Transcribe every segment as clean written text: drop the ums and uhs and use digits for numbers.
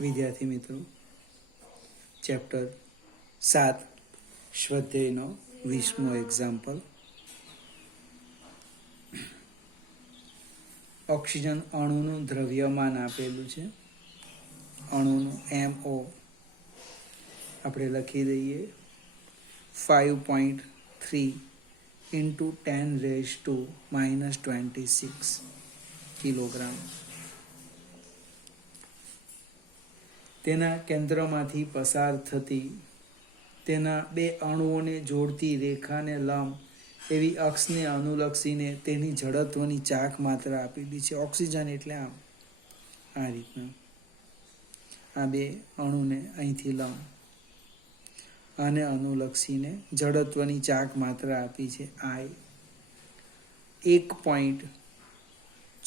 વિદ્યાર્થી મિત્રો, chapter 7 સ્વાધ્યાયનો 20મો example. Oxygen અણુનું દ્રવ્યમાન આપેલું છે. અણુનું MO આપણે લખી દઈએ 5.3 into 10⁻⁻26 કિલોગ્રામ. તેના કેન્દ્રમાંથી પસાર થતી તેના બે અણુઓને જોડતી રેખાને લંબ એવી અક્ષને અનુલક્ષીને તેની જડત્વની ચાક માત્ર આપેલી છે. ઓક્સિજન એટલે આ રીતના આ બે અણુને અહીંથી લંબ આને અનુલક્ષીને જડત્વની ચાક માત્ર આપી છે I. 1.94 ×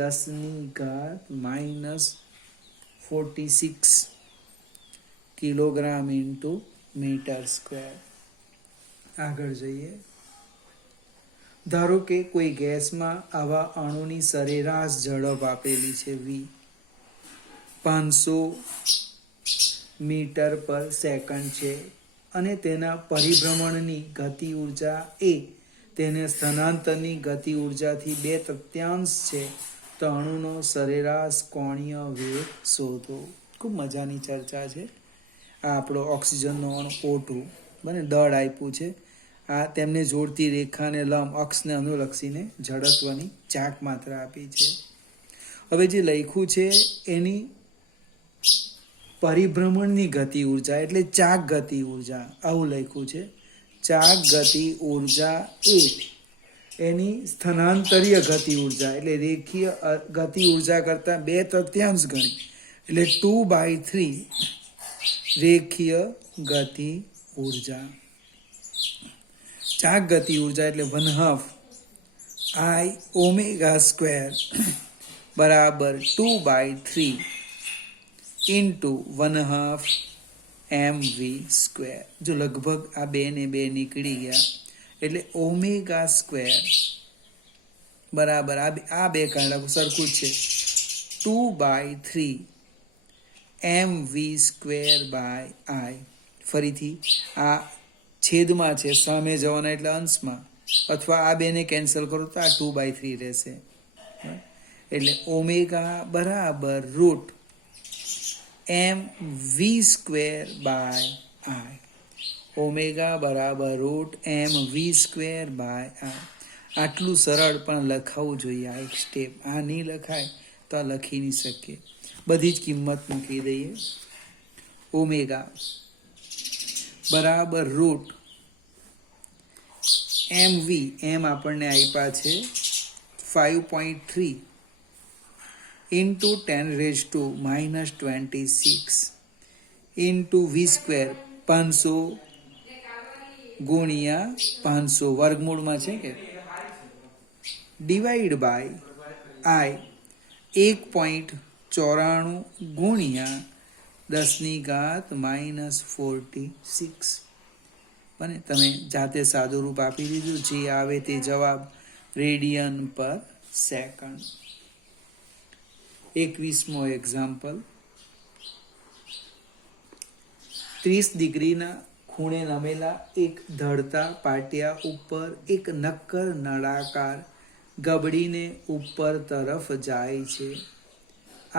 10⁻46 kilogram into metre square. આગળ જઈએ. ધારો કે કોઈ ગેસમાં આવા અણુની સરેરાશ ઝડપ આપેલી છે V 500 મીટર પર સેકન્ડ છે અને તેના પરિભ્રમણની ગતિ ઉર્જા એ તેને સ્થાનાંતરની ગતિ ઉર્જાથી 2/3 છે. તો અણુનો સરેરાશ કોણીય વેગ શોધો. ખૂબ મજાની ચર્ચા છે. આ આપણો ઓક્સિજનનો અણુ O2 બને દળ આપ્યું છે. આ તેમને જોડતી રેખાને લંબ અક્ષને અનુલક્ષીને જડત્વની ચાક માત્ર આપી છે. હવે જે લખ્યું છે એની પરિભ્રમણની ગતિ ઉર્જા એટલે ચાક ગતિ ઉર્જા આવું લખ્યું છે. ચાક ગતિ ઉર્જા એ એની સ્થાનાંતરીય ગતિ ઉર્જા એટલે રેખીય ગતિ ઉર્જા કરતાં 2/3 ગણી એટલે 2/3 રેખીય ગતિ ઉર્જા. ચાક ગતિ ઉર્જા એટલે 1/2 I ઓમેગા સ્ક્વેર બરાબર 2/3 ઇન્ટુ 1/2 mv સ્ક્વેર. જો લગભગ આ 2 ને 2 નીકળી ગયા એટલે ઓમેગા સ્ક્વેર બરાબર આ બે કાંડા સરખું છે 2/3 mv સ્ક્વેર બાય I. ફરીથી આ છેદમાં છે, સામે જવાના એટલે અંશમાં, અથવા આ બેને કેન્સલ કરો તો આ 2/3 રહેશે. એટલે ઓમેગા બરાબર root mv square by I. Omega બરાબર root mv square by I. આટલું સરળ પણ લખાવું જોઈએ. આ એક સ્ટેપ. આ નહીં લખાય તો આ લખી નહીં શકીએ. બધી જ કિંમત મૂકી દઈએ. ઓમેગા બરાબર રૂટ mv એમ આપણને આપ્યા છે 5.3 ઇન્ટુ 10⁻⁻26 ઇન્ટુ v સ્ક્વેર 500 ગુણ્યા 500 વર્ગમૂળમાં છે કે ડિવાઈડ બાય I 1.94 ગુણ્યા 10⁻⁻46 બને. તમે જાતે સાદું રૂપ આપી દીધું. જે આવે તે જવાબ રેડિયન પર સેકન્ડ. 21મો એક્ઝામ્પલ. 30 ડિગ્રીના ખૂણે નમેલા એક ઢળતા પાટિયા ઉપર એક નક્કર નળાકાર ગબડીને ઉપર તરફ જાય છે.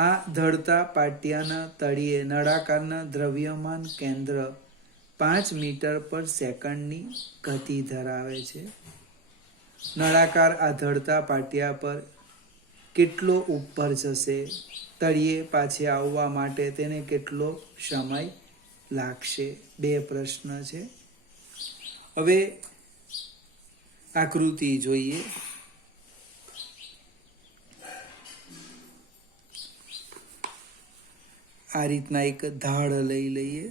આ ઢળતા પાટિયાના તળિયે નળાકારના દ્રવ્યમાન કેન્દ્ર 5 મીટર પર સેકન્ડની ગતિ ધરાવે છે. નળાકાર આ ઢળતા પાટિયા પર કેટલો ઉપર જશે? તળિયે પાછે આવવા માટે તેને કેટલો સમય લાગશે? 2 પ્રશ્ન છે. હવે આકૃતિ જોઈએ. આ રીતના એક ધાડ લઈ લઈએ.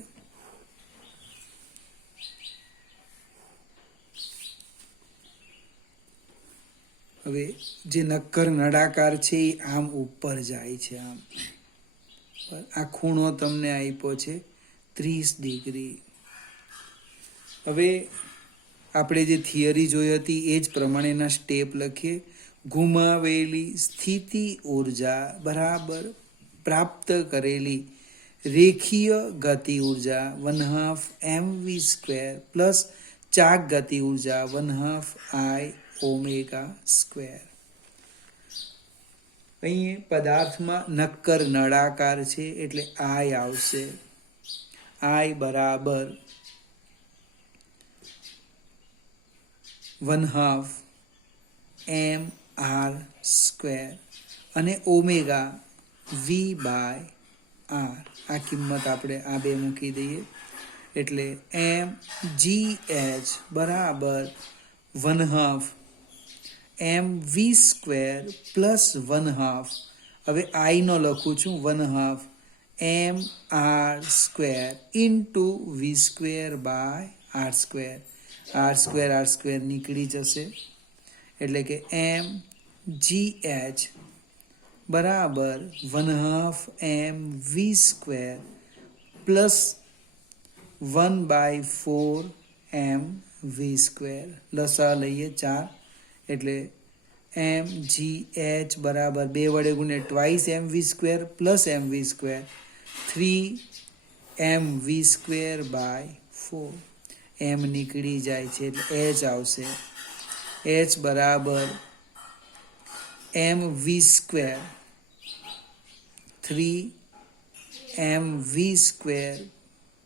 હવે જે નક્કર નળાકાર છે એ આમ ઉપર જાય છે. આમ આ ખૂણો તમને આપ્યો છે 30 ડિગ્રી. હવે આપણે જે થિયરી જોઈ હતી એ જ પ્રમાણેના સ્ટેપ લખીએ. ઘુમાવેલી સ્થિતિ ઉર્જા બરાબર પ્રાપ્ત કરેલી રેખીય ગતિ ઉર્જા 1/2 mv² પ્લસ ચાક ગતિ ઉર્જા 1/2 I ઓમેગા સ્ક્વેર. અહીં પદાર્થમાં નક્કર નળાકાર છે એટલે I આવશે. I બરાબર 1/2 mr² અને ઓમેગા v/r. આ કિંમત આપણે આ બે મૂકી દઈએ એટલે mgh બરાબર 1/2 mv² પ્લસ 1/2, હવે I નો લખું છું 1/2 mr² ઇન્ટુ v²/r². r² નીકળી જશે એટલે કે mgh બરાબર 1/2 mv² પ્લસ 1/4 mv². લસા લઈએ 4 એટલે mgh બરાબર 2 વડે ગુણ્યા twice mv² plus mv², 3 mv²/4. m નીકળી જાય છે એટલે h આવશે. h બરાબર mv², 3 mv²,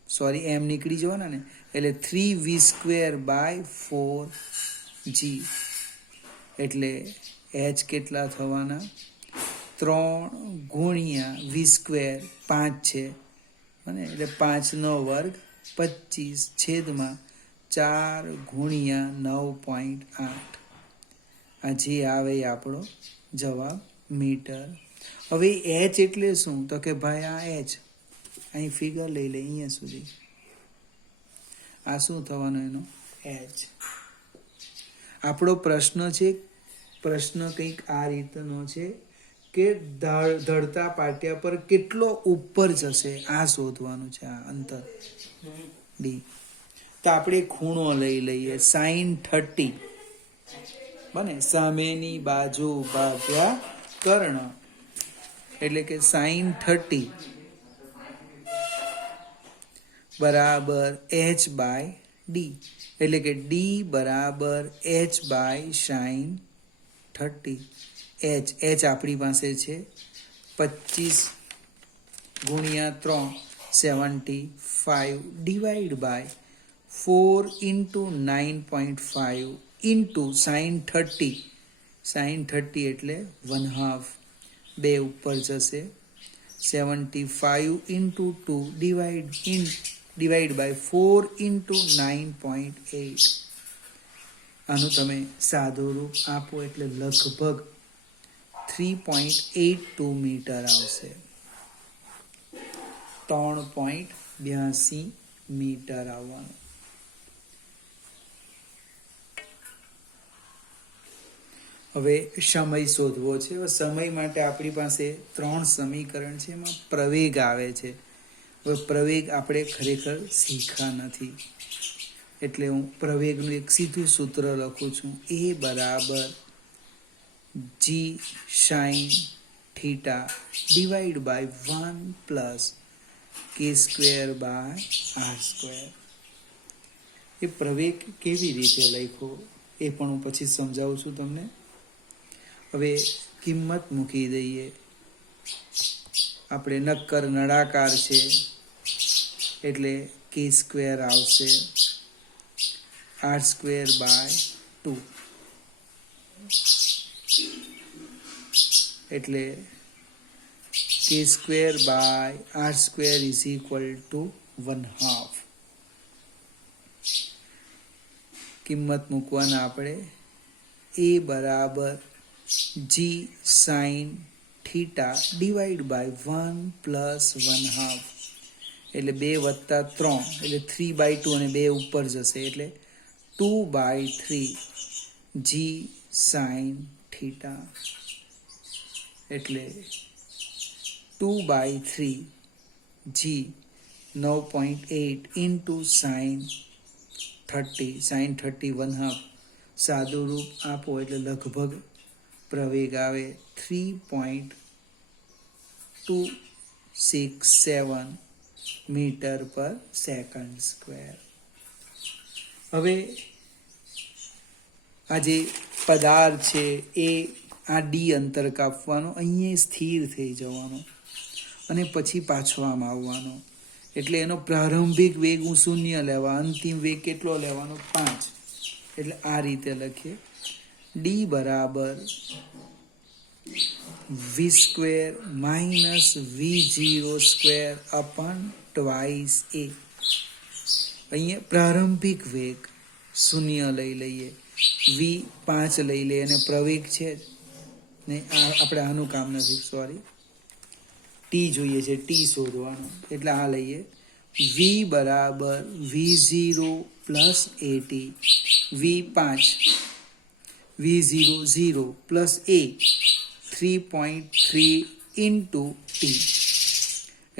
સોરી m નીકળી જવાના ને એટલે 3v²/4g એટલે h કેટલા થવાના 3 ગુણ્યા v², 5 છે અને એટલે 5 નો વર્ગ 25 છેદમાં 4 ગુણ્યા 9.8. આ જે આવે એ આપણો જવાબ મીટર. હવે h એટલે શું તો કે ભાઈ આ h અહીં ફિગર લઈ લે અહીંયા સુધી, આ શું થવાનું એનો h. આપણો પ્રશ્ન કંઈક આ રીતનો છે કે ધડતા પાટિયા પર કેટલો ઉપર જશે આ શોધવાનું છે, આ અંતર d. તો આપણે ખૂણો લઈ લઈએ sin 30 બને સામેની બાજુ ભાગ્યા કર્ણ એટલે કે sin 30 બરાબર h/d એટલે કે d બરાબર h/sin 30. h આપણી પાસે છે 25 ગુણ્યા 3 75 divide by 4 into 9.5 into sin 30. sin 30 એટલે 1/2, 2 ઉપર જશે 75 ઇન્ટુ 2 ડિવાઈડ બાય 4 ઇન્ટુ 9.8. આનું તમે સાદું રૂપ આપો એટલે લગભગ 3.82 મીટર આવશે. 3.82 મીટર આવવાનું. હવે સમય શોધવો છે. સમય માટે આપણી પાસે 3 સમીકરણ છે, એમાં પ્રવેગ આવે છે. હવે પ્રવેગ આપણે ખરેખર શીખ્યા નથી એટલે હું પ્રવેગનું એક સીધું સૂત્ર લખું છું. a બરાબર g sin theta divide by 1 plus k²/r². એ પ્રવેગ કેવી રીતે લખ્યો એ પણ હું પછી સમજાવું છું તમને. હવે કિંમત મૂકી દઈએ. આપણે નક્કર નળાકાર છે એટલે k² આવશે, r²/2 એટલે k²/r² ઇઝ ઇક્વલ ટુ 1/2. કિંમત મૂકવાના આપણે. a બરાબર g sin theta divide by 1 plus 1/2 એટલે 2 વત્તા 3 એટલે 3/2 અને 2 ઉપર જશે એટલે 2/3 g sin થીટા એટલે 2/3 g 9.8 ઇન્ટુ sin 30. sin 30 1/2 સાદું રૂપ આપો એટલે લગભગ પ્રવેગ આવે 3.2 0.067 મીટર પર સેકન્ડ સ્ક્વેર. હવે આ જે પદાર્થ છે એ આ ડી અંતર કાપવાનો, અહીંયા સ્થિર થઈ જવાનો અને પછી પાછો આમ આવવાનો. એટલે એનો પ્રારંભિક વેગ હું 0 લેવા, અંતિમ વેગ કેટલો લેવાનો? 5. એટલે આ રીતે લખીએ, ડી બરાબર v² માઇનસ v0² અપન ટ્વાઇસ એ. અહીંયા પ્રારંભિક વેગ 0 લઈ લઈએ, v5 લઈ લઈએ, અને પ્રવેગ છે ને આપણે આનું કામ નથી, સોરી, ટી જોઈએ છે, ટી શોધવાનું. એટલે આ લઈએ, v બરાબર v0 plus at, v5 v0 0 plus a 3.3 into T.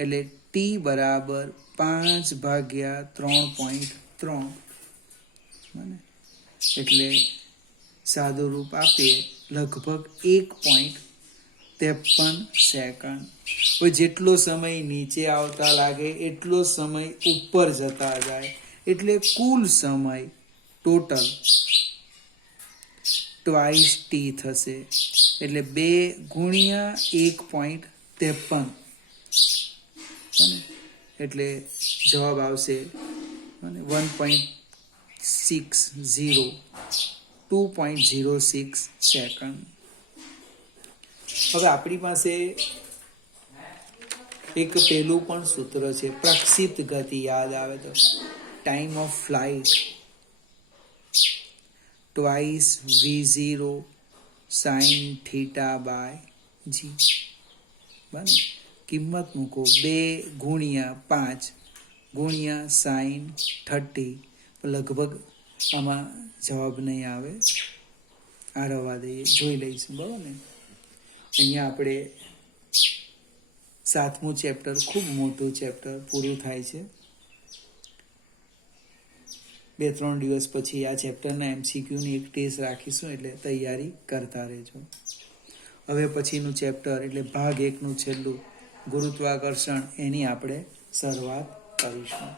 એટલે ટી બરાબર 5/3.3. એટલે સાદું રૂપ આપીએ લગભગ 1.53 સેકન્ડ. હવે જેટલો સમય નીચે આવતા લાગે એટલો સમય ઉપર જતા જાય, એટલે કુલ સમય ટોટલ ટ્વાઇસ ટી થશે. એટલે 2 ગુણ્યા 1.53. એટલે જવાબ આવશે 1.60 2.06 સેકન્ડ. હવે આપણી પાસે એક પેલું પણ સૂત્ર છે, પ્રક્ષિપ્ત ગતિ યાદ આવે તો, time of flight twice v0 sine theta by G. બરાબર, કિંમત મૂકો 2 ગુણ્યા 5 ગુણ્યા સાઇન 30. લગભગ આમાં જવાબ નહીં આવે, આ રવા દઈએ, જોઈ લઈશું. બરાબર ને. અહીંયા આપણે 7મું ચેપ્ટર, ખૂબ મોટું ચેપ્ટર પૂરું થાય છે. 2-3 દિવસ પછી આ ચેપ્ટરના MCQની એક ટેસ્ટ રાખીશું, એટલે તૈયારી કરતા રહેજો. હવે પછીનું ચેપ્ટર એટલે ભાગ 1નું છેલ્લું, ગુરુત્વાકર્ષણ, એની આપણે શરૂઆત કરીશું.